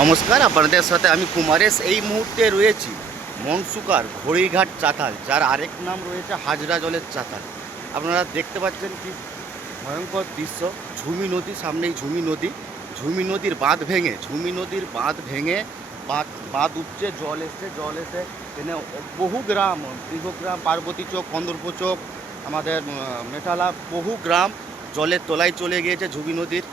নমস্কার, আপনাদের সাথে আমি কুমারেশ। এই মুহূর্তে রয়েছি মনসুকার ঘড়িঘাট চাতাল, যার আরেক নাম রয়েছে হাজরা জলের চাতাল। আপনারা দেখতে পাচ্ছেন কি ভয়ঙ্কর দৃশ্য। ঝুমি নদী, সামনেই ঝুমি নদী। ঝুমি নদীর বাঁধ ভেঙে, ঝুমি নদীর বাঁধ ভেঙে বাঁধ বাঁধ উঠছে জল এসছে, জল এসে এখানে বহু গ্রাম, দীর্ঘগ্রাম, পার্বতী চোক কন্দর্প চোক আমাদের মেটালা, বহু গ্রাম জলের তলায় চলে গিয়েছে ঝুমি নদীর।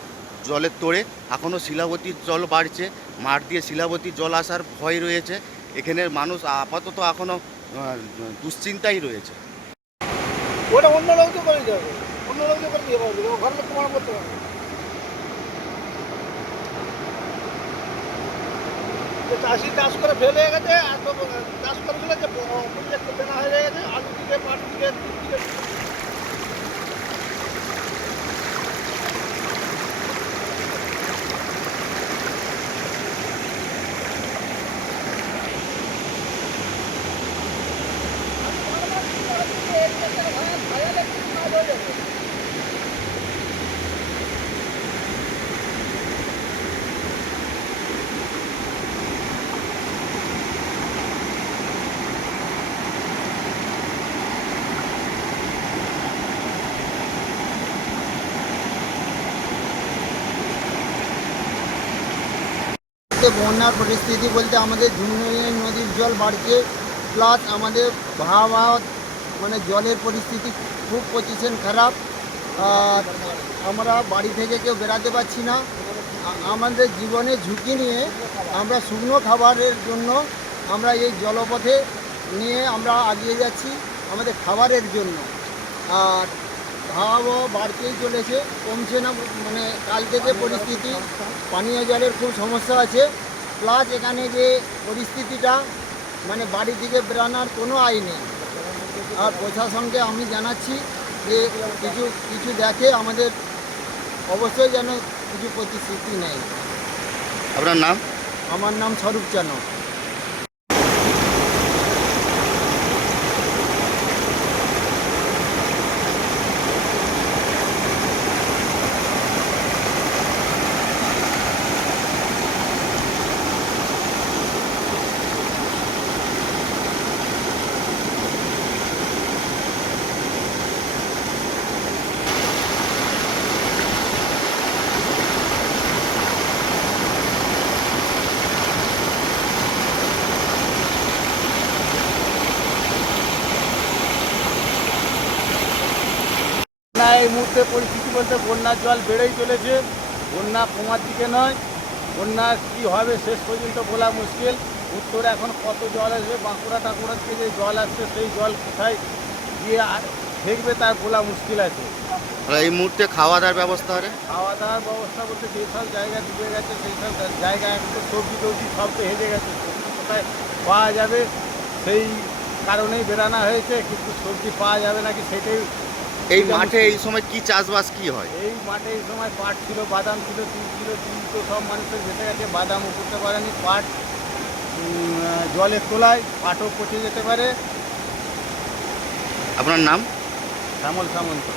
জলের তোড়ে। এখনও শিলাবতীর জল বাড়ছে। মাঠ দিয়ে শিলাবতীর জল আসার ভয় রয়েছে। এখানের মানুষ আপাতত এখনও দুশ্চিন্তাই রয়েছে। ওটা অন্য অন্য করতে পারবে চাষি চাষ করে ফেলে গেছে, আর চাষ করে ফেলে যে পরিবেশ বেনা হয়ে গেছে, আলু তিল দিকে যে বন্যার পরিস্থিতি বলতে আমাদের ঝুমনি নদীর জল বাড়ছে প্লাস আমাদের ভাবা মানে জলের পরিস্থিতি খুব পজিশন খারাপ। আর আমরা বাড়ি থেকে কেউ বেরাতে পারছি না। আমাদের জীবনে ঝুঁকি নিয়ে আমরা শুকনো খাবারের জন্য আমরা এই জলপথে নিয়ে আমরা এগিয়ে যাচ্ছি আমাদের খাবারের জন্য। আর ভাবও বাড়তেই চলেছে, কমছে না মানে কাল থেকে পরিস্থিতি। পানীয় জলের খুব সমস্যা আছে। প্লাস এখানে যে পরিস্থিতিটা মানে বাড়ি থেকে বেরানোর কোনো আয় নেই। আর প্রশাসনকে আমি জানাচ্ছি যে কিছু কিছু দেখে আমাদের অবশ্যই যেন কিছু প্রতিশ্রুতি নেয়। আপনার নাম? আমার নাম স্বরূপ চানক না এই মুহূর্তে পরিস্থিতি বলতে বন্যার জল বেড়েই চলেছে। বন্যা কমার দিকে নয়। বন্যা কি হবে শেষ পর্যন্ত বলা মুশকিল। উত্তরে এখন কত জল আসবে? বাঁকুড়া টাকুড়া থেকে যে জল আসছে সেই জল কোথায় গিয়ে আর- ঠেকবে তার বলা মুশকিল আছে। এই মুহূর্তে খাওয়া দাওয়ার ব্যবস্থা হবে খাওয়া দাওয়ার ব্যবস্থা বলতে যেসব জায়গা ডুবে গেছে সেই সব জায়গা তো সবজি টবজি সব তো হেজে গেছে। সবজি কোথায় পাওয়া যাবে? সেই কারণেই বেরানো হয়েছে কিন্তু সবজি পাওয়া যাবে নাকি সেটাই এই মাঠে এই সময় কি চাষবাস কি হয়? এই মাঠে এই সময় পাট ছিল বাদাম ছিল তিল ছিল তিল তো সব মানুষের যেতে গেছে বাদামও করতে পারেনি পাট জলের তোলায় পাটও পচে যেতে পারে। আপনার নাম? শ্যামল সামন্ত।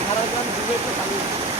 하라고 하는 누구였죠?